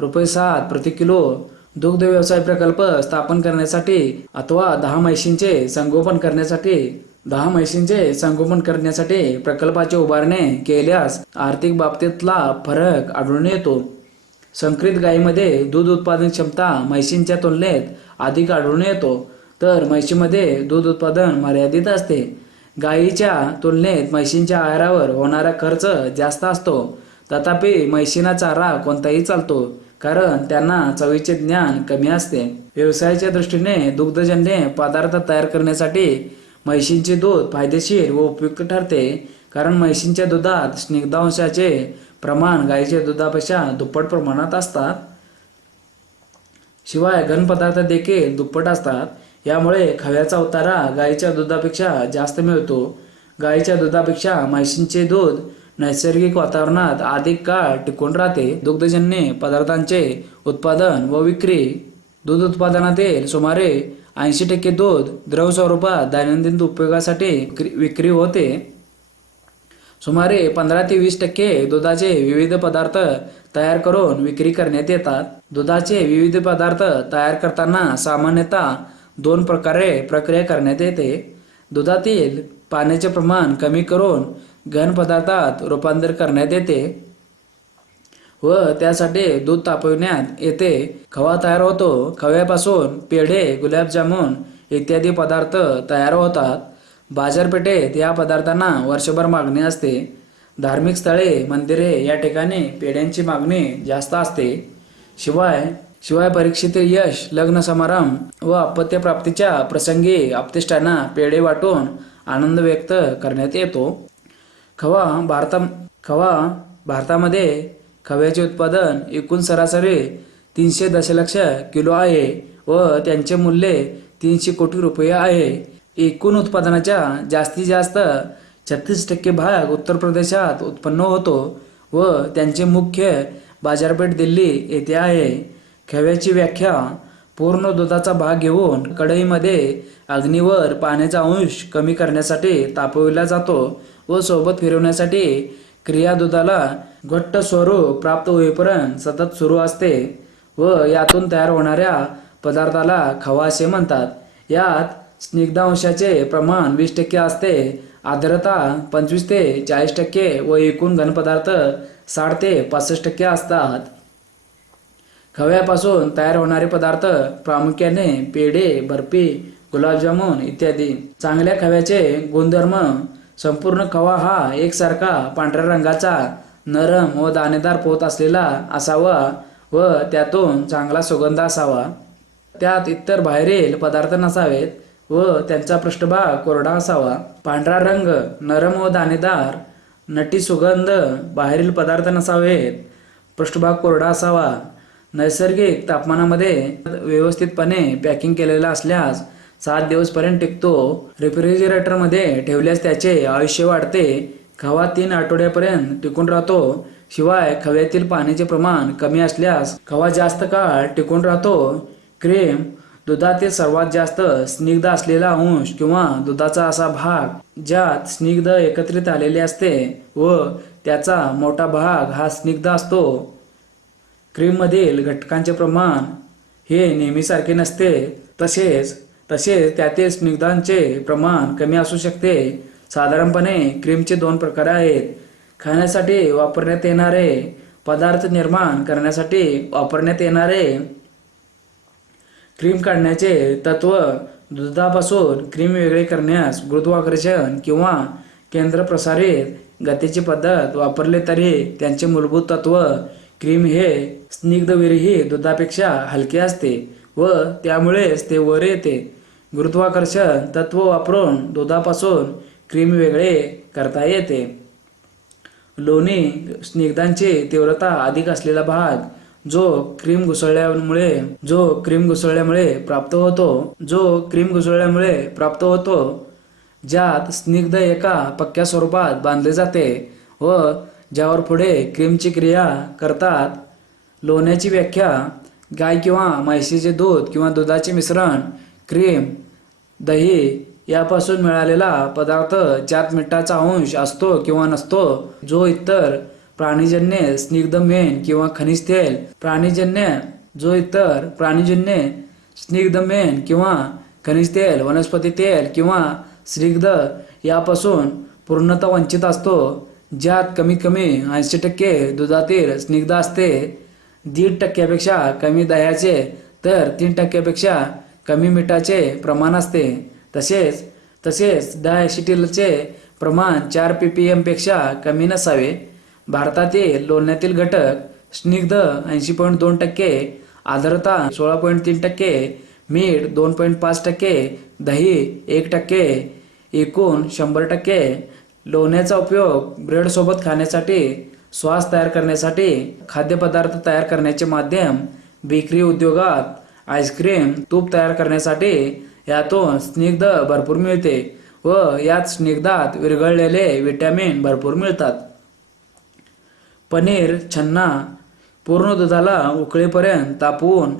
₹7 प्रति किलो. दुग्ध व्यवसाय प्रकल्प स्थापन करण्यासाठी अथवा 10 म्हशींचे संगोपन करण्यासाठी प्रकल्पाची उभारणी केल्यास आर्थिक बाबतीतला फरक आढळून येतो. संकरित गायीमध्ये दूध उत्पादन क्षमता म्हशींच्या तुलनेत अधिक आढळून येतो, तर म्हशीमध्ये दूध उत्पादन मर्यादित असते. गायीच्या तुलनेत म्हशींच्या आहारावर होणारा खर्च जास्त असतो. तथापि म्हशींना चारा कोणताही चालतो, कारण त्यांना चवीचे ज्ञान कमी असते. व्यवसायाच्या दृष्टीने दुग्धजन्य पदार्थ तयार करण्यासाठी म्हशींचे दूध फायदेशीर व उपयुक्त ठरते, कारण म्हशींच्या दुधात स्निग्धांशाचे प्रमाण गायीच्या दुधापेक्षा दुप्पट प्रमाणात असतात. शिवाय घन पदार्थ देखील दुप्पट असतात. यामुळे खव्याचा उतारा गायीच्या दुधापेक्षा जास्त मिळतो. गायीच्या दुधापेक्षा म्हशींचे दूध नैसर्गिक वातावरणात अधिक काळ टिकून राहते. दुग्धजन्य पदार्थांचे उत्पादन व विक्री. दूध उत्पादनातील सुमारे 80% दूध द्रव स्वरूपात दैनंदिन उपयोगासाठी विक्री होते. सुमारे 15 ते 20% दुधाचे विविध पदार्थ तयार करून विक्री करण्यात येतात. दुधाचे विविध पदार्थ तयार करताना सामान्यतः 2 प्रकारे प्रक्रिया करण्यात येते. दुधातील पाण्याचे प्रमाण कमी करून घन पदार्थात रूपांतर करण्यात येते व त्यासाठी दूध तापविण्यात येते. खवा तयार होतो. खव्यापासून पेढे, गुलाबजामुन इत्यादी पदार्थ तयार होतात. बाजारपेठेत या पदार्थांना वर्षभर मागणी असते. धार्मिक स्थळे, मंदिरे या ठिकाणी पेढ्यांची मागणी जास्त असते. शिवाय परीक्षेतील यश, लग्न समारंभ व अपत्यप्राप्तीच्या प्रसंगी आप्तेष्टांना पेढे वाटून आनंद व्यक्त करण्यात येतो. खवा भारतामध्ये खव्याचे उत्पादन एकूण सरासरी 300 दशलक्ष किलो आहे व त्यांचे मूल्य 300 कोटी रुपये आहे. एकूण उत्पादनाच्या जास्तीत जास्त 36% भाग उत्तर प्रदेशात उत्पन्न होतो व त्यांचे मुख्य बाजारपेठ दिल्ली येथे आहे. खव्याची व्याख्या: पूर्ण दुधाचा भाग घेऊन कढईमध्ये अग्नीवर पाण्याचा अंश कमी करण्यासाठी तापविला जातो व सोबत फिरवण्यासाठी क्रिया दुधाला घट्ट स्वरूप प्राप्त होईपर्यंत सतत सुरू असते व यातून तयार होणाऱ्या पदार्थाला खवा असे म्हणतात. यात स्निग्धांशाचे प्रमाण 20% असते, आर्द्रता 25 ते 40% व एकूण घनपदार्थ 60 ते 65% असतात. खव्यापासून तयार होणारे पदार्थ प्रामुख्याने पेढे, बर्फी, गुलाबजामुन इत्यादी. चांगल्या खव्याचे गुणधर्म: संपूर्ण खवा हा एकसारखा पांढऱ्या रंगाचा, नरम व दाणेदार पोत असलेला असावा व त्यातून चांगला सुगंध असावा. त्यात इतर बाहेरील पदार्थ नसावेत व त्यांचा पृष्ठभाग कोरडा असावा. पांढरा रंग, नरम व दाणेदार नटी सुगंध, बाहेरील पदार्थ नसावेत, पृष्ठभाग कोरडा असावा, नैसर्गिक तापमानामध्ये व्यवस्थितपणे पॅकिंग केलेला असल्यास 7 दिवसपर्यंत टिकतो. रेफ्रिजरेटरमध्ये ठेवल्यास त्याचे आयुष्य वाढते. खवा 3 आठवड्यापर्यंत टिकून राहतो. शिवाय खव्यातील पाण्याचे प्रमाण कमी असल्यास खवा जास्त काळ टिकून राहतो. क्रीम, दुधातील सर्वात जास्त स्निग्ध असलेला अंश किंवा दुधाचा असा भाग ज्यात स्निग्ध एकत्रित आलेले असते व त्याचा मोठा भाग हा स्निग्ध असतो. क्रीममधील घटकांचे प्रमाण हे नेहमीसारखे नसते. तसेच त्यातील स्निग्धांचे प्रमाण कमी असू शकते. साधारणपणे क्रीमचे 2 प्रकार आहेत. खाण्यासाठी वापरण्यात येणारे, पदार्थ निर्माण करण्यासाठी वापरण्यात येणारे. क्रीम काढण्याचे तत्व. दुधापासून क्रीम वेगळे करण्यास गुरुत्वाकर्षण किंवा केंद्रप्रसारित गतीची पद्धत वापरले तरी त्यांचे मूलभूत तत्व क्रीम हे स्निग्धविरहित दुधापेक्षा हलके असते व त्यामुळेच ते वर येते. गुरुत्वाकर्षण तत्व वापरून दुधापासून क्रीम वेगळे करता येते. लोणी, स्निग्धांची तीव्रता अधिक असलेला भाग जो क्रीम घुसळल्यामुळे प्राप्त होतो, ज्यात स्निग्ध एका पक्क्या स्वरूपात बांधले जाते व ज्यावर पुढे क्रीमची क्रिया करतात. लोण्याची व्याख्या. गाय किंवा म्हैसीचे दूध किंवा दुधाचे मिश्रण, क्रीम, दही यापासून मिळालेला पदार्थ ज्यात मिठाचा अंश असतो किंवा नसतो, जो इतर प्राणीजन्य स्निग्ध मेण किंवा खनिज तेल, वनस्पती तेल किंवा स्निग्ध यापासून पूर्णतः वंचित असतो, ज्यात कमीत कमी 80% दुधातील स्निग्ध असते, 1.5% कमी दह्याचे तर 3% कमी मिठाचे प्रमाण असते. तसेच डायसिटिलचे प्रमाण 4 ppm पेक्षा कमी नसावे. भारतातील लोण्यातील घटक. स्निग्ध 80.2%, आर्द्रता 16.3%, मीठ 2.5%, दही 1%, एकूण 100%. लोण्याचा उपयोग ब्रेडसोबत खाण्यासाठी, सॉस तयार करण्यासाठी, खाद्यपदार्थ तयार करण्याचे माध्यम, बेकरी उद्योगात, आईस्क्रीम, तूप तयार करण्यासाठी यातून स्निग्ध भरपूर मिळते व यात स्निग्धात विरघळलेले विटॅमिन भरपूर मिळतात. पनीर, छन्ना. पूर्ण दुधाला उकळीपर्यंत तापवून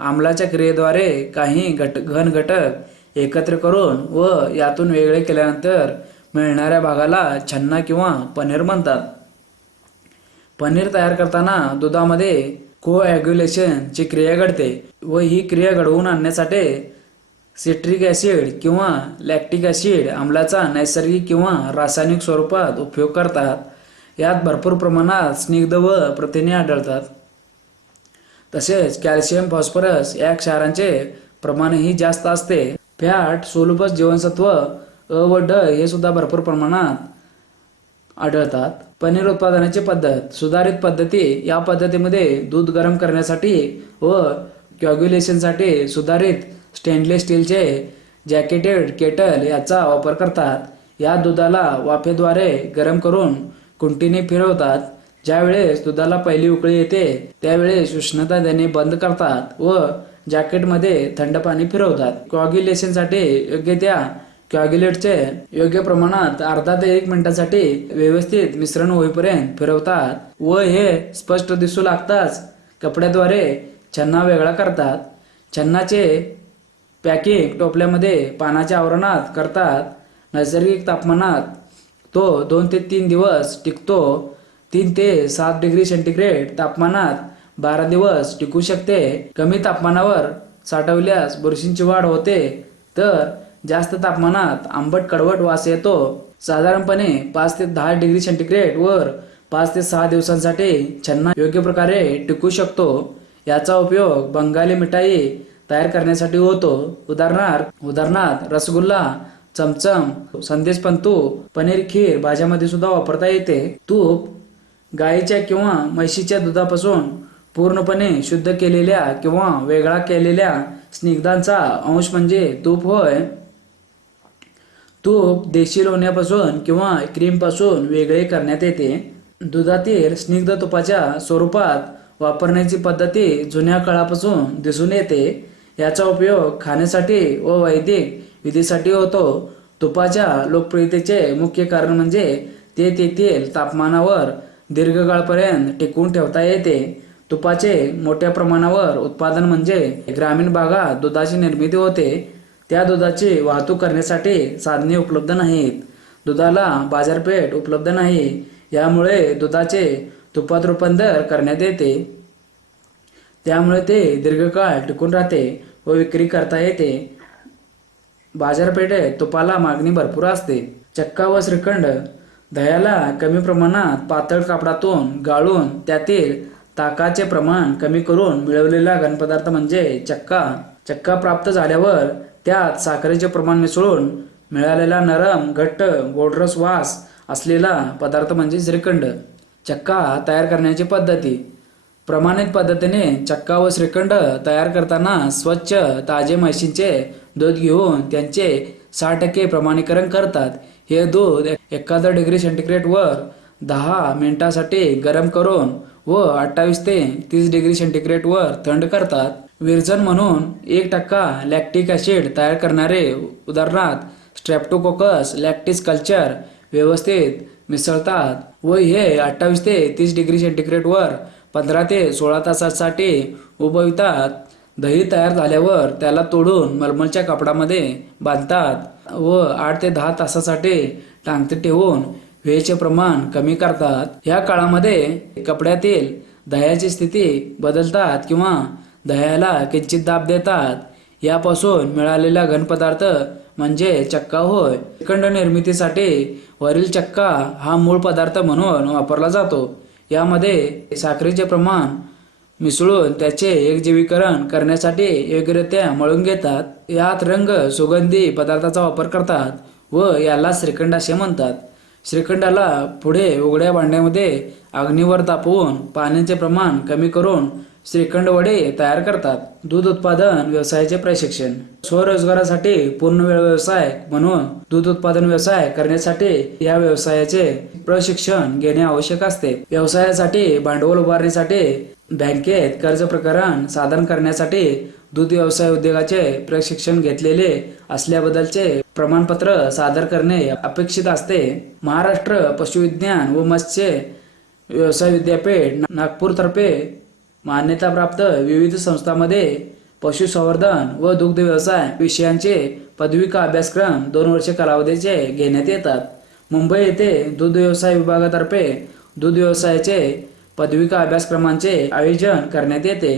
आमलाच्या क्रियेद्वारे काही घन घटक एकत्र करून व यातून वेगळे केल्यानंतर मिळणाऱ्या भागाला छन्ना किंवा पनीर म्हणतात. पनीर तयार करताना दुधामध्ये कोॲग्युलेशनची क्रिया घडते व ही क्रिया घडवून आणण्यासाठी सिट्रिक ॲसिड किंवा लॅक्टिक ॲसिड आम्लाचा नैसर्गिक किंवा रासायनिक स्वरूपात उपयोग करतात. यात भरपूर प्रमाणात स्निग्ध व प्रथिने आढळतात. तसेच कॅल्शियम, फॉस्फरस या क्षारांचे प्रमाणही जास्त असते. फॅट, सोलुबस जीवनसत्व अ व ड हे सुद्धा भरपूर प्रमाणात आढळतात. पनीर उत्पादनाची पद्धत. सुधारित पद्धती. या पद्धतीमध्ये दूध गरम करण्यासाठी व कॉग्युलेशनसाठी सुधारित स्टेनलेस स्टीलचे जॅकेटेड केटल याचा वापर करतात. या दुधाला वाफेद्वारे गरम करून कुंटीने फिरवतात. ज्यावेळेस दुधाला पहिली उकळी येते त्यावेळेस उष्णता देणे बंद करतात व जॅकेटमध्ये थंड पाणी फिरवतात. कॉग्युलेशनसाठी योग्य त्या कॉग्युलेटचे योग्य प्रमाणात अर्धा ते 1 मिनिटासाठी व्यवस्थित मिश्रण होईपर्यंत फिरवतात व हे स्पष्ट दिसू लागताच कपड्याद्वारे छन्ना वेगळा करतात. छन्नाचे पॅकिंग टोपल्यामध्ये पानाच्या आवरणात करतात. नैसर्गिक तापमानात तो 2 ते 3 दिवस टिकतो. 3 ते 7 डिग्री सेंटीग्रेड तापमानात 12 दिवस टिकू शकते. कमी तापमानावर साठवल्यास बुरशींची वाढ होते तर जास्त तापमानात आंबट कडवट वास येतो. साधारणपणे 5 ते 10 डिग्री सेंटीग्रेड वर 5 ते 6 दिवसांसाठी छन्ना योग्य प्रकारे टिकू शकतो. याचा उपयोग बंगाली मिठाई तयार करण्यासाठी होतो. उदाहरणार्थ रसगुल्ला, चमचम, संदेश पंतू, पनीर खीर भाज्यामध्ये सुद्धा वापरता येते. तूप. गाईच्या किंवा म्हशीच्या दुधापासून पूर्णपणे शुद्ध केलेल्या किंवा वेगळा केलेल्या स्निग्धांचा अंश म्हणजे तूप होय. तूप देशी लोण्यापासून किंवा क्रीमपासून वेगळे करण्यात येते. दुधातील स्निग्ध तुपाच्या स्वरूपात वापरण्याची पद्धती जुन्या काळापासून दिसून येते. याचा उपयोग खाण्यासाठी व वैदिक विधीसाठी होतो. तुपाच्या लोकप्रियतेचे मुख्य कारण म्हणजे ते तेथील तापमानावर दीर्घकाळपर्यंत टिकवून ठेवता येते. तुपाचे मोठ्या प्रमाणावर उत्पादन म्हणजे ग्रामीण भागात दुधाची निर्मिती होते. त्या दुधाची वाहतूक करण्यासाठी साधने उपलब्ध नाहीत. दुधाला बाजारपेठ उपलब्ध नाही. यामुळे दुधाचे तुपात रूपांतर करण्यात येते. त्यामुळे ते दीर्घकाळ टिकून राहते व विक्री करता येते. बाजारपेठेत तुपाला मागणी भरपूर असते. चक्का व श्रीखंड. दह्याला कमी प्रमाणात पातळ कापडातून गाळून त्यातील ताकाचे प्रमाण कमी करून मिळवलेला घनपदार्थ म्हणजे चक्का. चक्का प्राप्त झाल्यावर त्यात साखरेचे प्रमाण मिसळून मिळालेला नरम घट्ट गोडरस वास असलेला पदार्थ म्हणजे श्रीखंड. चक्का तयार करण्याची पद्धती. प्रमाणित पद्धतीने चक्का व श्रीखंड तयार करताना स्वच्छ ताजे म्हशींचे दूध घेऊन त्यांचे 60% प्रमाणीकरण करतात. हे दूध 71 डिग्री सेंटीग्रेडवर 10 मिनिटांसाठी गरम करून व 28 ते 30 डिग्री सेंटीग्रेडवर थंड करतात. विरजन म्हणून 1% लॅक्टिक ॲसिड तयार करणारे उदाहरणार्थ स्ट्रेप्टोकोकस लॅक्टिस कल्चर व्यवस्थित मिसळतात व हे 28 ते 30 डिग्री सेंटीग्रेडवर 15 ते 16 तासासाठी उबवितात. दही तयार झाल्यावर त्याला तोडून मलमलच्या कापडामध्ये बांधतात व 8 ते 10 तासासाठी टांगतीत ठेवून वेळेचे प्रमाण कमी करतात. या काळामध्ये कपड्यातील दह्याची स्थिती बदलतात किंवा दह्याला किंचित दाब देतात. यापासून मिळालेला घनपदार्थ म्हणजे चक्का होय. श्रीखंड निर्मितीसाठी वरील चक्का हा मूळ पदार्थ म्हणून वापरला जातो. यामध्ये साखरेचे प्रमाण मिसळून त्याचे एकजीवीकरण करण्यासाठी योग्यरित्या मळून घेतात. यात रंग सुगंधी पदार्थाचा वापर करतात व याला श्रीखंड असे म्हणतात. श्रीखंडाला पुढे उघड्या भांड्यामध्ये अग्नीवर तापवून पाण्याचे प्रमाण कमी करून श्रीखंड वडे तयार करतात. दूध उत्पादन व्यवसायाचे प्रशिक्षण. स्वरोजगारासाठी पूर्णवेळ व्यवसाय म्हणून दूध उत्पादन व्यवसाय करण्यासाठी या व्यवसायाचे प्रशिक्षण घेणे आवश्यक असते. व्यवसायासाठी भांडवल उभारणीसाठी बँकेत कर्ज प्रकरण सादर करण्यासाठी दूध व्यवसाय उद्योगाचे प्रशिक्षण घेतलेले असल्याबद्दलचे प्रमाणपत्र सादर करणे अपेक्षित असते. महाराष्ट्र पशुविज्ञान व मत्स्य व्यवसाय विद्यापीठ नागपूरतर्फे मान्यताप्राप्त विविध संस्थांमध्ये पशुसंवर्धन व दुग्ध व्यवसाय विषयांचे पदविका अभ्यासक्रम 2 वर्ष कालावधीचे घेण्यात येतात. मुंबई येथे दूध व्यवसाय विभागातर्फे दूध व्यवसायाचे पदविका अभ्यासक्रमांचे आयोजन करण्यात येते.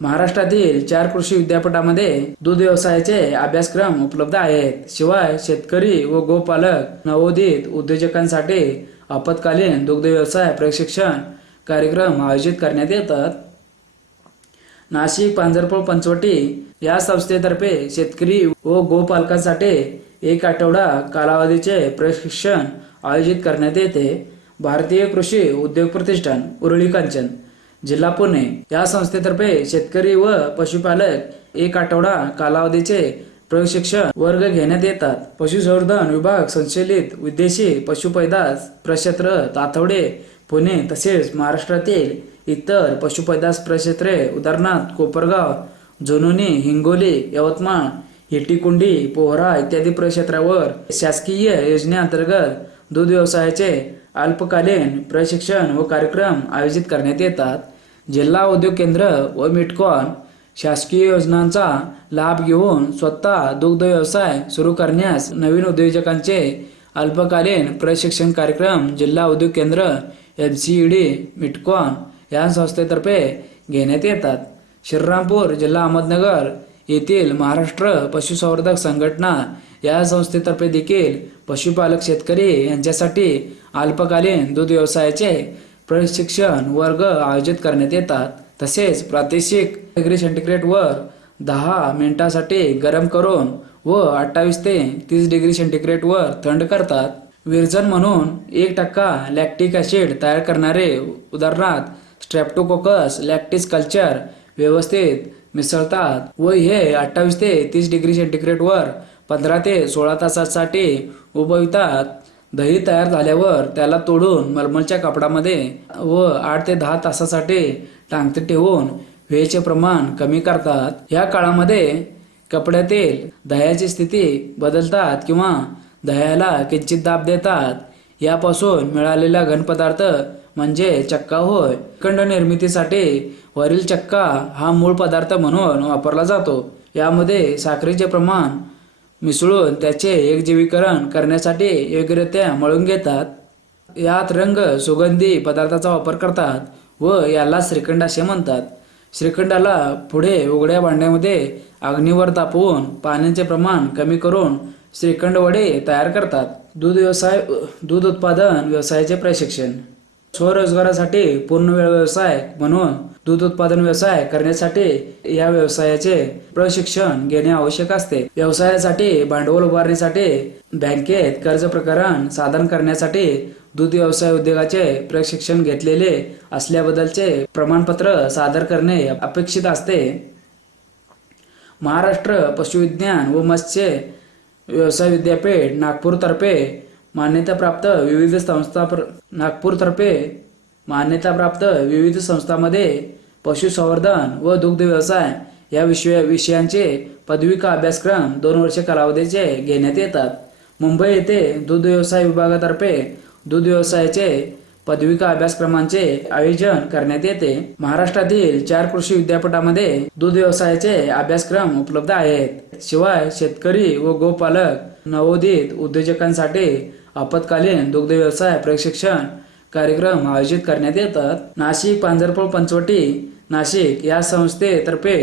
महाराष्ट्रातील 4 कृषी विद्यापीठांमध्ये दूध व्यवसायाचे अभ्यासक्रम उपलब्ध आहेत. शिवाय शेतकरी व गोपालक नवोदित उद्योजकांसाठी आपत्कालीन दुग्ध व्यवसाय प्रशिक्षण कार्यक्रम आयोजित करण्यात येतात. नाशिक पांजरपूर पंचवटी या संस्थेतर्फे शेतकरी व गोपालकांसाठी 1 आठवडा कालावधीचे प्रशिक्षण आयोजित करण्यात येते. भारतीय कृषी उद्योग प्रतिष्ठान उरळी कांचन जिल्हा पुणे या संस्थेतर्फे शेतकरी व पशुपालक 1 आठवडा कालावधीचे प्रशिक्षण वर्ग घेण्यात येतात. पशुसंवर्धन विभाग संचलित विदेशी पशुपैदास प्रक्षेत्र तातवडे पुणे तसेच महाराष्ट्रातील इतर पशुपैदास प्रक्षेत्रे उदाहरणार्थ कोपरगाव, जुनोनी, हिंगोली, यवतमाळ, हेटीकुंडी, पोहरा इत्यादी प्रक्षेत्रावर शासकीय योजनेअंतर्गत दूध व्यवसायाचे अल्पकालीन प्रशिक्षण व कार्यक्रम आयोजित करण्यात येतात. जिल्हा उद्योग केंद्र व मिटकॉन शासकीय योजनांचा लाभ घेऊन स्वतः दुग्ध व्यवसाय सुरू करण्यास नवीन उद्योजकांचे अल्पकालीन प्रशिक्षण कार्यक्रम जिल्हा उद्योग केंद्र MCED मिटकॉन या संस्थेतर्फे घेण्यात येतात. श्रीरामपूर जिल्हा अहमदनगर येथील महाराष्ट्र पशुसंवर्धक संघटना या संस्थेतर्फे देखील पशुपालक शेतकरी यांच्यासाठी अल्पकालीन दूध व्यवसायाचे प्रशिक्षण वर्ग आयोजित करण्यात येतात. तसेच प्रादेशिक डिग्री सेंटीग्रेडवर 10 मिनिटांसाठी गरम करून व 28 ते 30 डिग्री सेंटीग्रेडवर थंड करतात. विरजन म्हणून 1% लॅक्टिक ॲसिड तयार करणारे उदाहरणार्थ स्ट्रेप्टोकोकस लॅक्टिस कल्चर व्यवस्थित मिसळतात व हे 28 ते 30 डिग्री सेंटीग्रेडवर 15 ते 16 तासासाठी उबवितात. दही तयार झाल्यावर त्याला तोडून मलमलच्या कपडामध्ये व 8 ते 10 तासासाठी टांगतीत ठेवून वेळेचे प्रमाण कमी करतात. या काळामध्ये कपड्यातील दह्याची स्थिती बदलतात किंवा दह्याला किंचित दाब देतात. यापासून मिळालेला घनपदार्थ म्हणजे चक्का होय. श्रीखंड निर्मितीसाठी वरील चक्का हा मूळ पदार्थ म्हणून वापरला जातो. यामध्ये साखरेचे प्रमाण मिसळून त्याचे एकजीवीकरण करण्यासाठी योग्यरित्या मळून घेतात. यात रंग सुगंधी पदार्थाचा वापर करतात व याला श्रीखंड असे म्हणतात. श्रीखंडाला पुढे उघड्या भांड्यामध्ये अग्नीवर तापवून पाण्याचे प्रमाण कमी करून श्रीखंड वडे तयार करतात. दूध उत्पादन व्यवसायाचे प्रशिक्षण. स्वरोजगारासाठी पूर्णवेळ व्यवसाय म्हणून दूध उत्पादन व्यवसाय करण्यासाठी या व्यवसायाचे प्रशिक्षण घेणे आवश्यक असते. व्यवसायासाठी भांडवल उभारण्यासाठी बँकेत कर्ज प्रकरण सादर करण्यासाठी दूध व्यवसाय उद्योगाचे प्रशिक्षण घेतलेले असल्याबद्दलचे प्रमाणपत्र सादर करणे अपेक्षित असते. महाराष्ट्र पशुविज्ञान व मत्स्य व्यवसाय विद्यापीठ नागपूरतर्फे मान्यताप्राप्त विविध संस्थांमध्ये पशुसंवर्धन व दुग्ध व्यवसाय या विषयांचे पदविका अभ्यासक्रम 2 वर्ष कालावधीचे घेण्यात येतात. मुंबई येथे दूध व्यवसाय विभागातर्फे दूध व्यवसायाचे पदविका अभ्यासक्रमांचे आयोजन करण्यात येते. महाराष्ट्रातील 4 कृषी विद्यापीठांमध्ये दूध व्यवसायाचे अभ्यासक्रम उपलब्ध आहेत. शिवाय शेतकरी व गोपालक नवोदित उद्योजकांसाठी आपत्कालीन दुग्ध व्यवसाय प्रशिक्षण कार्यक्रम आयोजित करण्यात येतात. नाशिक पांजरपूर पंचवटी नाशिक या संस्थेतर्फे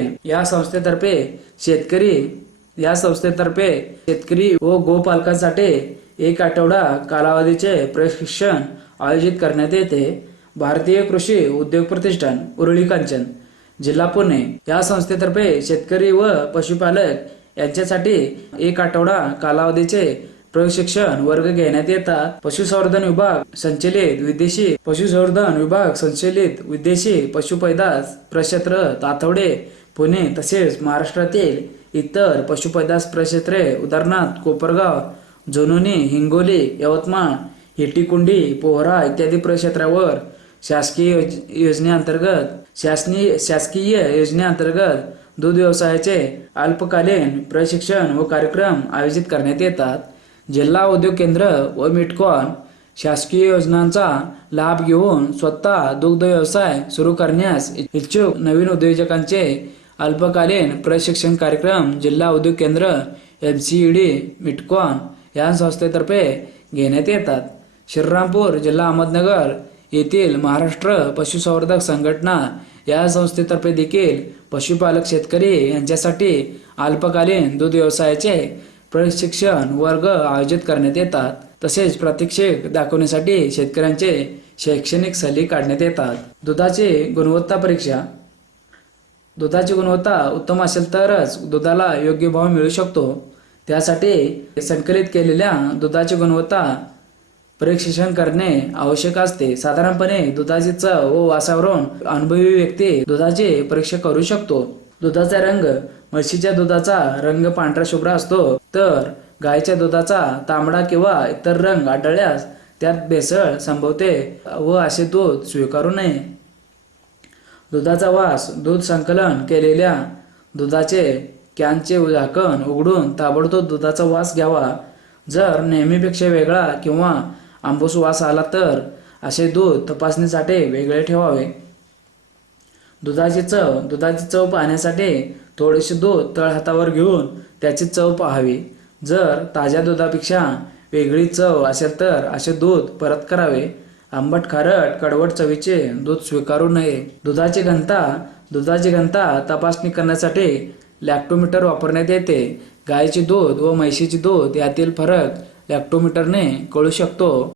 शेतकरी व गोपालकांसाठी 1 आठवडा कालावधीचे प्रशिक्षण आयोजित करण्यात येते. भारतीय कृषी उद्योग प्रतिष्ठान उरुळी कांचन जिल्हा पुणे या संस्थेतर्फे शेतकरी व पशुपालक यांच्यासाठी 1 आठवडा कालावधीचे प्रशिक्षण वर्ग घेण्यात येतात. पशुसंवर्धन विभाग संचलित विदेशी पशुपैदास प्रक्षेत्र तातवडे पुणे तसेच महाराष्ट्रातील इतर पशुपैदास प्रक्षेत्रे उदाहरणार्थ कोपरगाव, जुनोनी, हिंगोली, यवतमाळ, हेटीकुंडी, पोहरा इत्यादी प्रक्षेत्रावर शासकीय योजनेअंतर्गत दूध व्यवसायाचे अल्पकालीन प्रशिक्षण व कार्यक्रम आयोजित करण्यात येतात. जिल्हा उद्योग केंद्र व मिटकॉन शासकीय योजनांचा लाभ घेऊन स्वतः दुग्ध व्यवसाय सुरू करण्यास इच्छुक नवीन उद्योजकांचे अल्पकालीन प्रशिक्षण कार्यक्रम जिल्हा उद्योग केंद्र MCED मिटकॉन या संस्थेतर्फे घेण्यात येतात. श्रीरामपूर जिल्हा अहमदनगर येथील महाराष्ट्र पशुसंवर्धक संघटना या संस्थेतर्फे देखील पशुपालक शेतकरी यांच्यासाठी अल्पकालीन दूध व्यवसायाचे प्रशिक्षण वर्ग आयोजित करण्यात येतात. तसेच प्रात्यक्षिक दाखवण्यासाठी शेतकऱ्यांचे शैक्षणिक सहली काढण्यात येतात. दुधाची गुणवत्ता परीक्षा. दुधाची गुणवत्ता उत्तम असेल तरच दुधाला योग्य भाव मिळू शकतो. त्यासाठी संकलित केलेल्या दुधाची गुणवत्ता परीक्षण करणे आवश्यक असते. साधारणपणे दुधाची चव व वासावरून अनुभवी व्यक्ती दुधाची परीक्षा करू शकतो. दुधाचा रंग. म्हशीच्या दुधाचा रंग पांढरा शुभ्र असतो, तर गायीच्या दुधाचा तांबडा किंवा इतर रंग आढळल्यास त्यात भेसळ संभवते व असे दूध स्वीकारू नये. दुधाचा वास. दूध संकलन केलेल्या दुधाचे कॅनचे झाकण उघडून ताबडतोब दुधाचा वास घ्यावा. जर नेहमीपेक्षा वेगळा किंवा आंबूस वास आला तर असे दूध तपासणीसाठी वेगळे ठेवावे. दुधाची चव. दुधाची चव पाहण्यासाठी थोडेसे दूध तळहातावर घेऊन त्याची चव पाहावी. जर ताज्या दुधापेक्षा वेगळी चव असेल तर असे दूध परत करावे. आंबट, खारट, कडवट चवीचे दूध स्वीकारू नये. दुधाची घनता. दुधाची घनता तपासणी करण्यासाठी लॅक्टोमीटर वापरण्यात येते. गायीचे दूध व म्हशीचे दूध यातील फरक लॅक्टोमीटरने कळू शकतो.